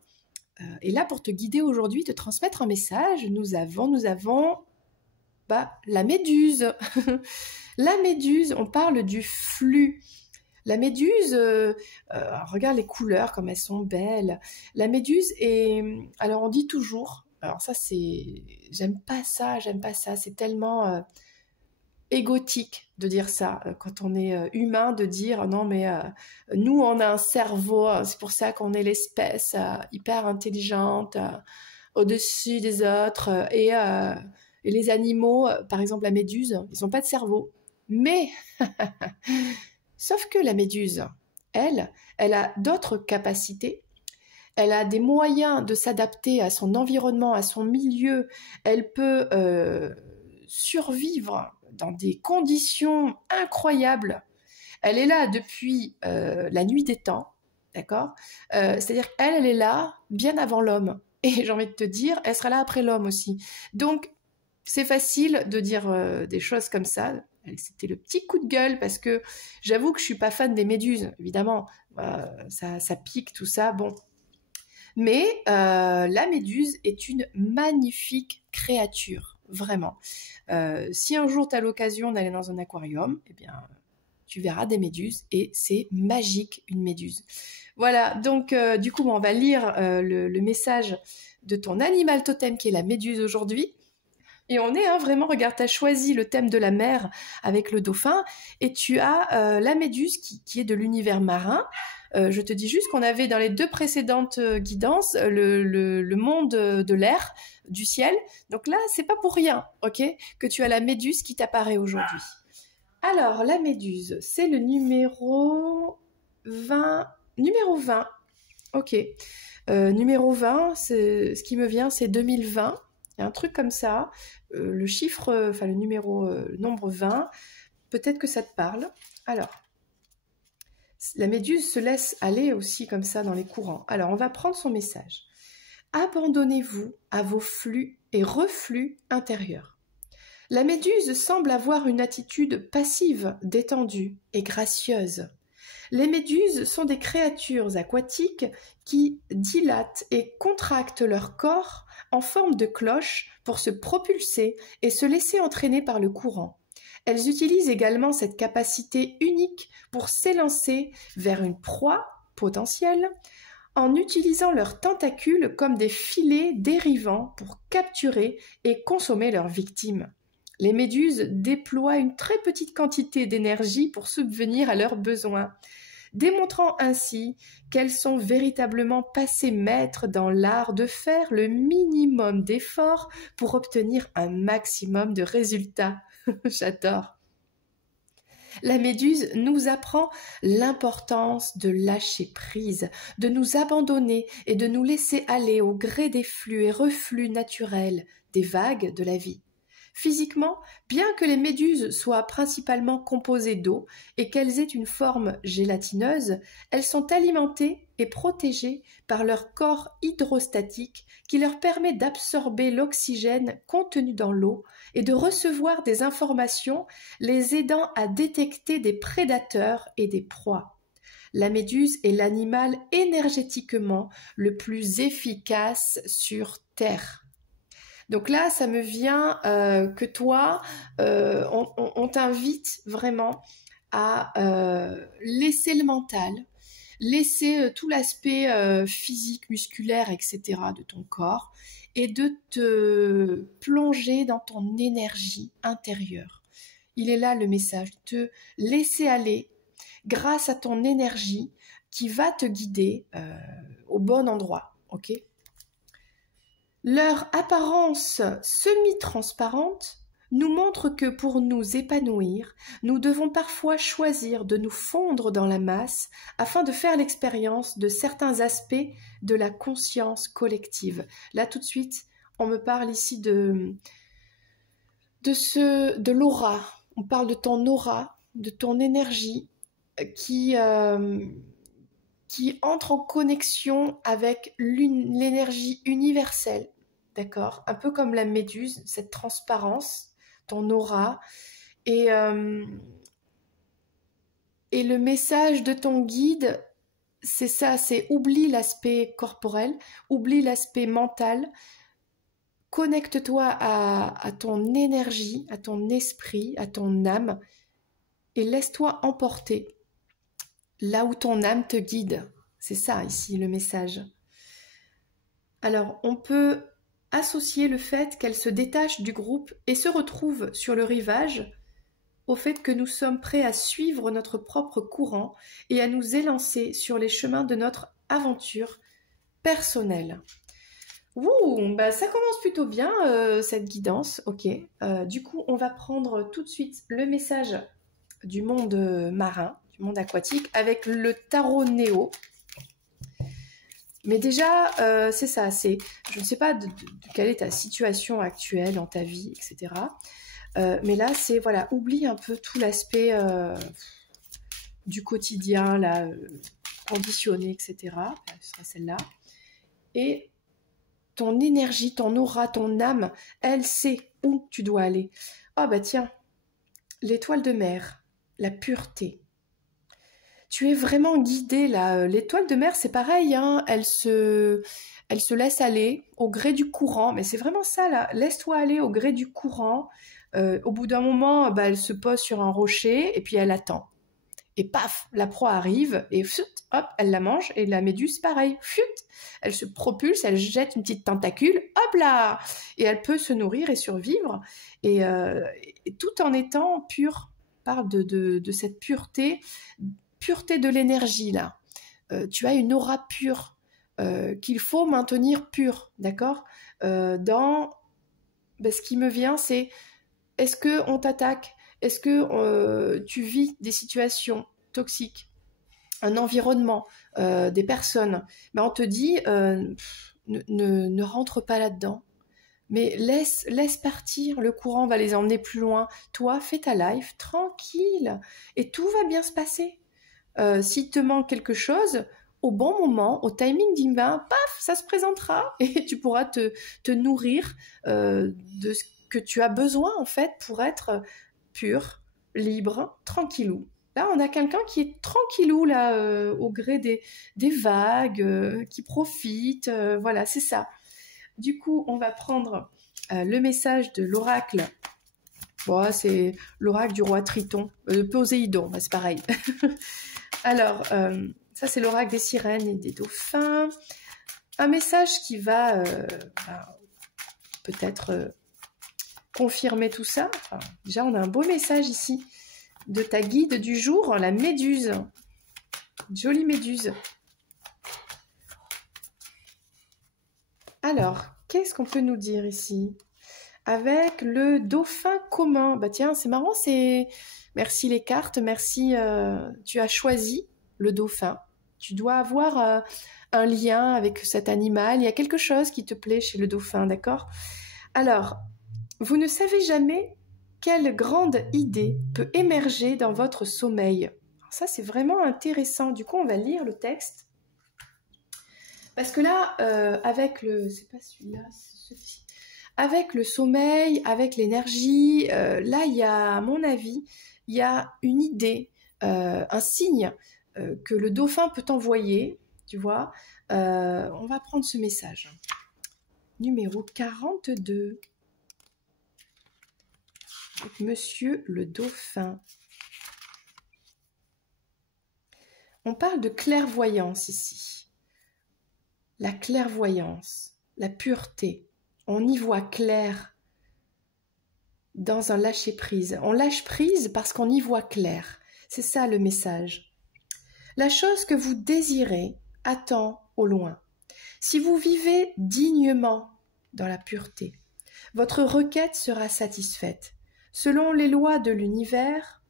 est là pour te guider aujourd'hui, te transmettre un message. Nous avons la méduse. La méduse, on parle du flux. La méduse, regarde les couleurs comme elles sont belles. La méduse est, alors on dit toujours, alors ça c'est, j'aime pas ça, c'est tellement égotique de dire ça, quand on est humain, de dire non mais nous on a un cerveau, c'est pour ça qu'on est l'espèce hyper intelligente, au-dessus des autres, et les animaux, par exemple la méduse, ils n'ont pas de cerveau. Mais, sauf que la méduse, elle a d'autres capacités, elle a des moyens de s'adapter à son environnement, à son milieu, elle peut survivre dans des conditions incroyables. Elle est là depuis la nuit des temps, d'accord ? C'est-à-dire qu'elle est là bien avant l'homme. Et j'ai envie de te dire, elle sera là après l'homme aussi. Donc, c'est facile de dire des choses comme ça. C'était le petit coup de gueule parce que j'avoue que je suis pas fan des méduses, évidemment. Ça pique, tout ça, bon. Mais la méduse est une magnifique créature, vraiment. Si un jour tu as l'occasion d'aller dans un aquarium, eh bien, tu verras des méduses et c'est magique, une méduse. Voilà, donc du coup, on va lire le message de ton animal totem qui est la méduse aujourd'hui. Et on est vraiment, regarde, tu as choisi le thème de la mer avec le dauphin et tu as la méduse qui est de l'univers marin. Je te dis juste qu'on avait dans les 2 précédentes guidances le monde de l'air, du ciel. Donc là, c'est pas pour rien, ok, que tu as la méduse qui t'apparaît aujourd'hui. Alors, la méduse, c'est le numéro 20. Numéro 20, ok. Numéro 20, ce qui me vient, c'est 2020. Il y a un truc comme ça. Le chiffre, enfin le nombre 20, peut-être que ça te parle. Alors, la méduse se laisse aller aussi comme ça dans les courants. Alors, on va prendre son message. Abandonnez-vous à vos flux et reflux intérieurs. La méduse semble avoir une attitude passive, détendue et gracieuse. Les méduses sont des créatures aquatiques qui dilatent et contractent leur corps en forme de cloche pour se propulser et se laisser entraîner par le courant. Elles utilisent également cette capacité unique pour s'élancer vers une proie potentielle en utilisant leurs tentacules comme des filets dérivants pour capturer et consommer leurs victimes. Les méduses déploient une très petite quantité d'énergie pour subvenir à leurs besoins, démontrant ainsi qu'elles sont véritablement passées maîtres dans l'art de faire le minimum d'efforts pour obtenir un maximum de résultats. J'adore. La méduse nous apprend l'importance de lâcher prise, de nous abandonner et de nous laisser aller au gré des flux et reflux naturels, des vagues de la vie. Physiquement, bien que les méduses soient principalement composées d'eau et qu'elles aient une forme gélatineuse, elles sont alimentées et protégées par leur corps hydrostatique qui leur permet d'absorber l'oxygène contenu dans l'eau et de recevoir des informations les aidant à détecter des prédateurs et des proies. La méduse est l'animal énergétiquement le plus efficace sur Terre. Donc là, ça me vient que toi, on t'invite vraiment à laisser le mental, laisser tout l'aspect physique, musculaire, etc. de ton corps et de te plonger dans ton énergie intérieure. Il est là le message, te laisser aller grâce à ton énergie qui va te guider au bon endroit, ok ? Leur apparence semi-transparente nous montre que pour nous épanouir, nous devons parfois choisir de nous fondre dans la masse afin de faire l'expérience de certains aspects de la conscience collective. Là, tout de suite, on me parle ici de l'aura. On parle de ton aura, de ton énergie qui entre en connexion avec l'énergie universelle, d'accord ? Un peu comme la méduse, cette transparence, ton aura, et le message de ton guide, c'est ça, c'est oublie l'aspect corporel, oublie l'aspect mental, connecte-toi à ton énergie, à ton esprit, à ton âme, et laisse-toi emporter là où ton âme te guide. C'est ça ici le message. Alors, on peut associer le fait qu'elle se détache du groupe et se retrouve sur le rivage au fait que nous sommes prêts à suivre notre propre courant et à nous élancer sur les chemins de notre aventure personnelle. Ouh, bah ça commence plutôt bien cette guidance, ok. Du coup, on va prendre tout de suite le message du monde marin, du monde aquatique, avec le tarot Néo. Mais déjà, c'est ça, je ne sais pas de quelle est ta situation actuelle dans ta vie, etc. Mais là, c'est, voilà, oublie un peu tout l'aspect du quotidien, là, conditionné, etc. Ce sera celle-là. Et ton énergie, ton aura, ton âme, elle sait où tu dois aller. Ah bah tiens, l'étoile de mer, la pureté. Tu es vraiment guidée là. L'étoile de mer, c'est pareil, hein. Elle se laisse aller au gré du courant. Mais c'est vraiment ça là. Laisse-toi aller au gré du courant. Au bout d'un moment, bah, elle se pose sur un rocher et puis elle attend. Et paf, la proie arrive et hop, elle la mange. Et la méduse, pareil, elle se propulse, elle jette une petite tentacule, hop là, et elle peut se nourrir et survivre. Et tout en étant pure. Parle de cette pureté de l'énergie là. Tu as une aura pure qu'il faut maintenir pure, d'accord ? Ce qui me vient, c'est est-ce qu'on t'attaque ? Est-ce que tu vis des situations toxiques, un environnement, des personnes ? Ben on te dit ne rentre pas là-dedans. Mais laisse partir, le courant va les emmener plus loin. Toi, fais ta life tranquille et tout va bien se passer. S'il te manque quelque chose, au bon moment, au timing divin, paf, ça se présentera et tu pourras te nourrir de ce que tu as besoin en fait pour être pur, libre, tranquillou. Là, on a quelqu'un qui est tranquillou, là, au gré des vagues, qui profite. Voilà, c'est ça. Du coup, on va prendre le message de l'oracle. Bon, c'est l'oracle du roi Triton, Poséidon, c'est pareil. Alors, ça, c'est l'oracle des sirènes et des dauphins. Un message qui va peut-être confirmer tout ça. Enfin, déjà, on a un beau message ici de ta guide du jour, la méduse. Jolie méduse. Alors, qu'est-ce qu'on peut nous dire ici? Avec le dauphin commun. Bah tiens, c'est marrant, c'est... Merci les cartes, merci, tu as choisi le dauphin. Tu dois avoir un lien avec cet animal. Il y a quelque chose qui te plaît chez le dauphin, d'accord? Alors, vous ne savez jamais quelle grande idée peut émerger dans votre sommeil. Alors ça, c'est vraiment intéressant. Du coup, on va lire le texte. Parce que là, avec le... C'est pas celui-là, c'est celui-ci. Avec le sommeil, avec l'énergie, là, il y a, à mon avis, il y a une idée, un signe que le dauphin peut envoyer, tu vois. On va prendre ce message. Numéro 42. Monsieur le dauphin. On parle de clairvoyance ici. La clairvoyance, la pureté. On y voit clair dans un lâcher-prise. On lâche prise parce qu'on y voit clair. C'est ça le message. La chose que vous désirez attend au loin. Si vous vivez dignement dans la pureté, votre requête sera satisfaite. Selon les lois de l'univers,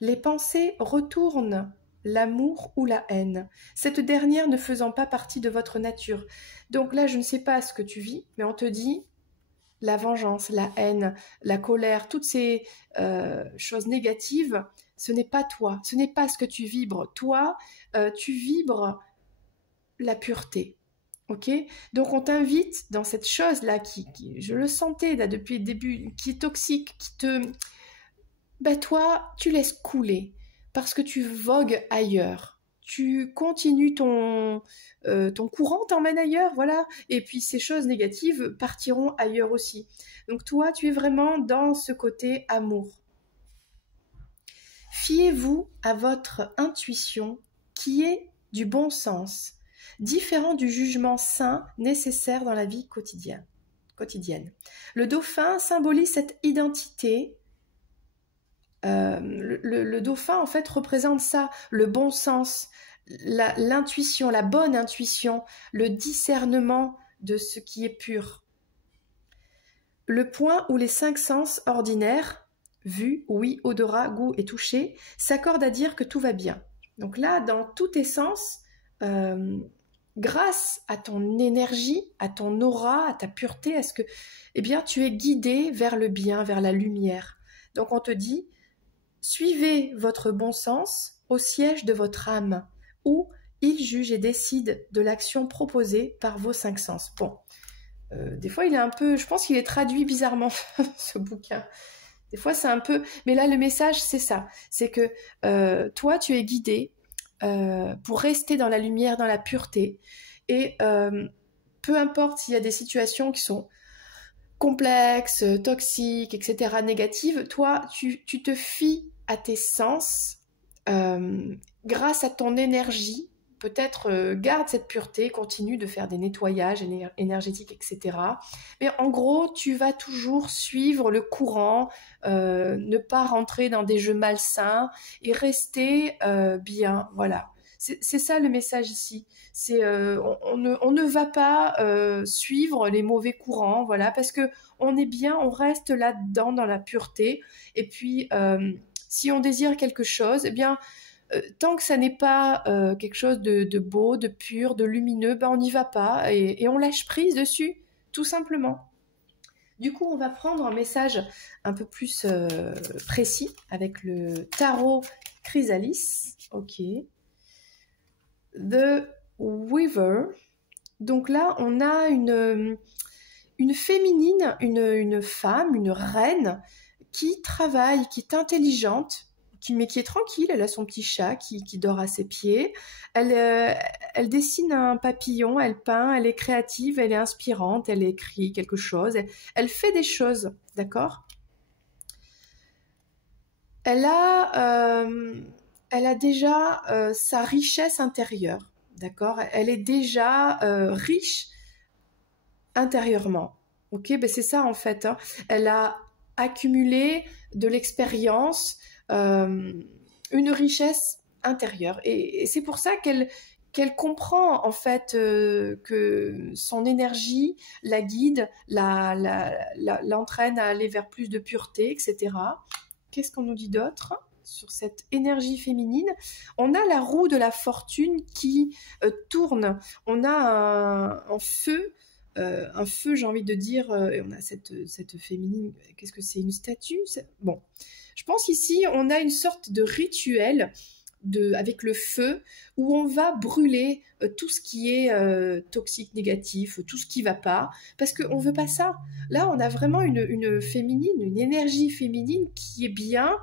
les pensées retournent l'amour ou la haine, cette dernière ne faisant pas partie de votre nature. Donc là, je ne sais pas ce que tu vis, mais on te dit la vengeance, la haine, la colère, toutes ces choses négatives, ce n'est pas toi, ce n'est pas ce que tu vibres. Toi, tu vibres la pureté. Ok, donc on t'invite dans cette chose-là qui, je le sentais là depuis le début, qui est toxique, qui te... Ben toi, tu laisses couler parce que tu vogues ailleurs. Tu continues ton courant, t'emmène ailleurs, voilà. Et puis ces choses négatives partiront ailleurs aussi. Donc toi, tu es vraiment dans ce côté amour. Fiez-vous à votre intuition qui est du bon sens, différent du jugement sain nécessaire dans la vie quotidienne. Le dauphin symbolise cette identité. Le dauphin, en fait, représente ça, le bon sens, l'intuition, la bonne intuition, le discernement de ce qui est pur. Le point où les 5 sens ordinaires, vue, ouïe, odorat, goût et toucher, s'accordent à dire que tout va bien. Donc là, dans tous tes sens, grâce à ton énergie, à ton aura, à ta pureté, à ce que, eh bien, tu es guidé vers le bien, vers la lumière. Donc on te dit, suivez votre bon sens au siège de votre âme, où il juge et décide de l'action proposée par vos 5 sens. Bon, des fois il est un peu, je pense qu'il est traduit bizarrement, ce bouquin. Des fois c'est un peu, mais là le message c'est ça, c'est que toi tu es guidé pour rester dans la lumière, dans la pureté, et peu importe s'il y a des situations qui sont complexes, toxiques, etc., négatives, toi tu te fies à tes sens, grâce à ton énergie, peut-être garde cette pureté, continue de faire des nettoyages énergétiques, etc. Mais en gros, tu vas toujours suivre le courant, ne pas rentrer dans des jeux malsains et rester bien, voilà. C'est ça le message ici. C'est on ne va pas suivre les mauvais courants, voilà, parce que on est bien, on reste là-dedans dans la pureté. Et puis si on désire quelque chose, eh bien tant que ça n'est pas quelque chose de beau, de pur, de lumineux, ben on n'y va pas et on lâche prise dessus, tout simplement. Du coup, on va prendre un message un peu plus précis avec le tarot Chrysalis. Ok. The Weaver. Donc là, on a une féminine, une femme, une reine qui travaille, qui est intelligente, mais qui est tranquille. Elle a son petit chat qui dort à ses pieds. Elle dessine un papillon, elle peint, elle est créative, elle est inspirante, elle écrit quelque chose. Elle fait des choses, d'accord? Elle a déjà sa richesse intérieure, d'accord? Elle est déjà riche intérieurement. Ok, ben c'est ça en fait, hein. Elle a accumulé de l'expérience, une richesse intérieure. Et c'est pour ça qu'elle comprend en fait que son énergie la guide, l'entraîne à aller vers plus de pureté, etc. Qu'est-ce qu'on nous dit d'autre sur cette énergie féminine? On a la roue de la fortune qui tourne. On a un feu, j'ai envie de dire, et on a cette féminine, qu'est-ce que c'est, une statue? Bon, je pense ici, on a une sorte de rituel avec le feu, où on va brûler tout ce qui est toxique, négatif, tout ce qui va pas, parce qu'on veut pas ça. Là, on a vraiment une féminine, une énergie féminine qui est bien,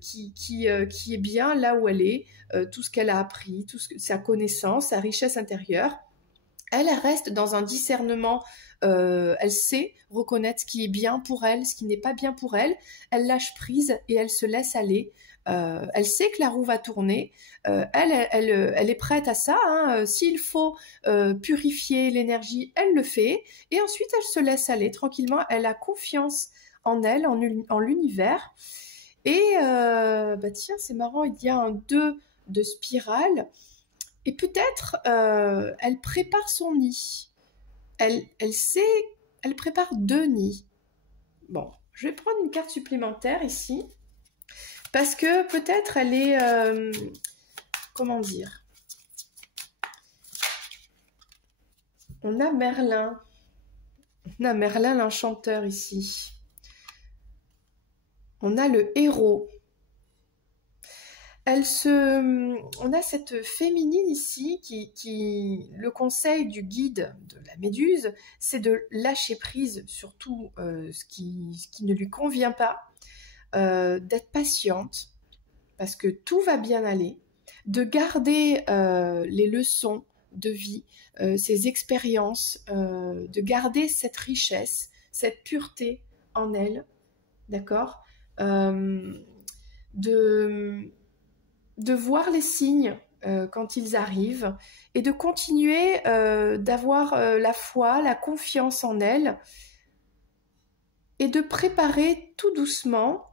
qui est bien là où elle est, tout ce qu'elle a appris, sa connaissance, sa richesse intérieure. Elle reste dans un discernement, elle sait reconnaître ce qui est bien pour elle, ce qui n'est pas bien pour elle, elle lâche prise et elle se laisse aller. Elle sait que la roue va tourner, elle est prête à ça, hein. S'il faut purifier l'énergie, elle le fait, et ensuite elle se laisse aller tranquillement, elle a confiance en elle, en l'univers. Et bah tiens, c'est marrant, il y a un 2 de spirale. Et peut-être elle prépare son nid. Elle sait, elle prépare 2 nids. Bon, je vais prendre une carte supplémentaire ici. Parce que peut-être elle est... comment dire? On a Merlin. On a Merlin l'enchanteur ici. On a le héros. On a cette féminine ici le conseil du guide de la Méduse, c'est de lâcher prise sur tout ce qui ne lui convient pas, d'être patiente, parce que tout va bien aller, de garder les leçons de vie, ces expériences, de garder cette richesse, cette pureté en elle, d'accord, de voir les signes quand ils arrivent et de continuer d'avoir la foi, la confiance en elle et de préparer tout doucement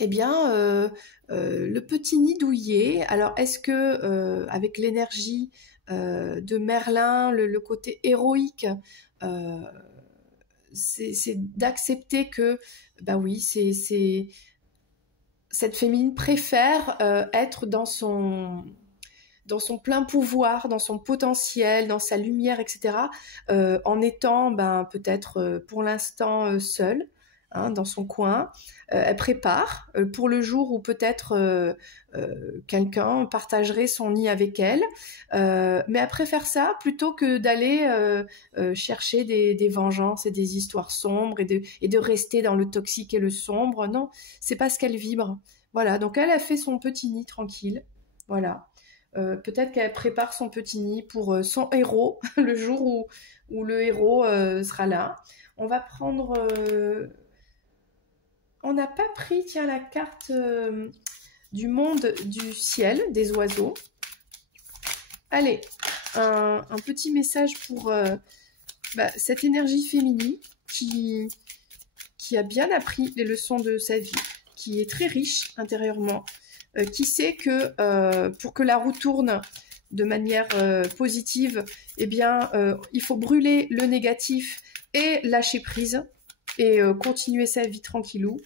le petit nid douillet. Alors est-ce que avec l'énergie de Merlin, le côté héroïque, c'est d'accepter que bah oui, cette féminine préfère être dans son plein pouvoir, dans son potentiel, dans sa lumière, etc., en étant peut-être pour l'instant seule, hein, dans son coin. Elle prépare pour le jour où peut-être quelqu'un partagerait son nid avec elle, mais elle préfère ça plutôt que d'aller chercher des vengeances et des histoires sombres et de rester dans le toxique et le sombre. Non, c'est pas ce qu'elle vibre. Voilà, donc elle a fait son petit nid tranquille. Voilà. Peut-être qu'elle prépare son petit nid pour son héros, le jour où le héros sera là. On va prendre... on n'a pas pris, tiens, la carte du monde du ciel, des oiseaux. Allez, un petit message pour cette énergie féminine qui a bien appris les leçons de sa vie, qui est très riche intérieurement, qui sait que pour que la roue tourne de manière positive, il faut brûler le négatif et lâcher prise et continuer sa vie tranquillou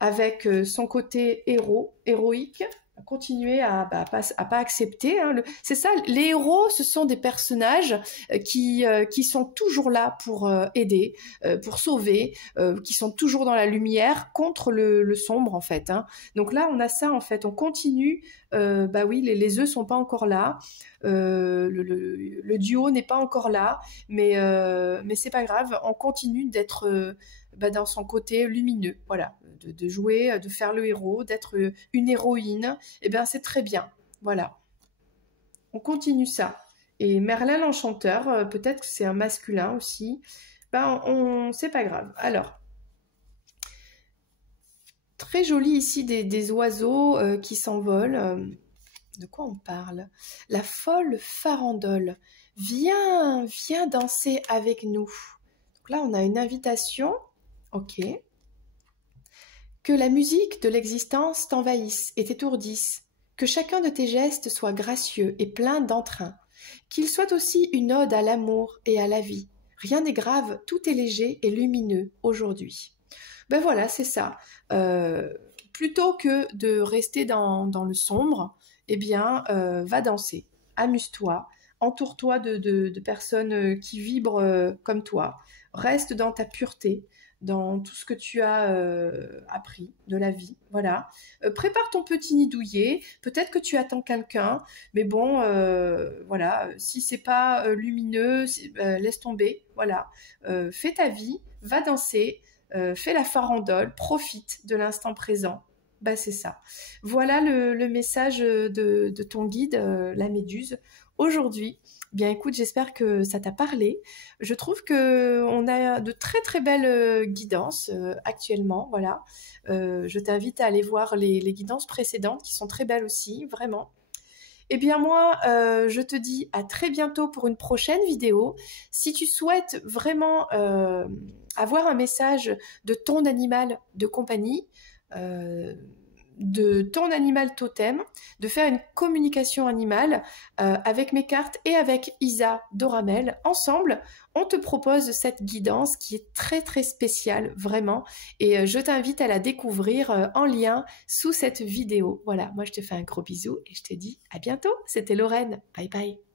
avec son côté héroïque, continuer à pas accepter. Hein, c'est ça, les héros, ce sont des personnages qui sont toujours là pour aider, pour sauver, qui sont toujours dans la lumière contre le sombre en fait. Hein. Donc là, on a ça en fait, on continue. Les œufs sont pas encore là, le duo n'est pas encore là, mais c'est pas grave, on continue d'être dans son côté lumineux, voilà, de jouer, de faire le héros, d'être une héroïne, et bien c'est très bien, voilà. On continue ça. Et Merlin l'Enchanteur, peut-être que c'est un masculin aussi, c'est pas grave. Alors, très joli ici des oiseaux qui s'envolent. De quoi on parle? La folle farandole. Viens, viens danser avec nous. Donc là, on a une invitation. Ok. Que la musique de l'existence t'envahisse et t'étourdisse. Que chacun de tes gestes soit gracieux et plein d'entrain. Qu'il soit aussi une ode à l'amour et à la vie. Rien n'est grave, tout est léger et lumineux aujourd'hui. Ben voilà, c'est ça. Plutôt que de rester dans le sombre, eh bien, va danser, amuse-toi, entoure-toi de personnes qui vibrent comme toi, reste dans ta pureté, dans tout ce que tu as appris de la vie, voilà. Prépare ton petit nid douillet, peut-être que tu attends quelqu'un, mais bon, voilà, si c'est pas lumineux, laisse tomber, voilà. Fais ta vie, va danser, fais la farandole, profite de l'instant présent. Bah, c'est ça. Voilà le message de ton guide, la méduse. Aujourd'hui, bien écoute, j'espère que ça t'a parlé. Je trouve qu'on a de très très belles guidances actuellement. Voilà. Je t'invite à aller voir les guidances précédentes qui sont très belles aussi, vraiment. Eh bien moi, je te dis à très bientôt pour une prochaine vidéo. Si tu souhaites vraiment avoir un message de ton animal de compagnie, de ton animal totem, de faire une communication animale avec mes cartes et avec Isa Doramel. Ensemble, on te propose cette guidance qui est très très spéciale, vraiment. Et je t'invite à la découvrir en lien sous cette vidéo. Voilà, moi je te fais un gros bisou et je te dis à bientôt. C'était Lorraine. Bye bye.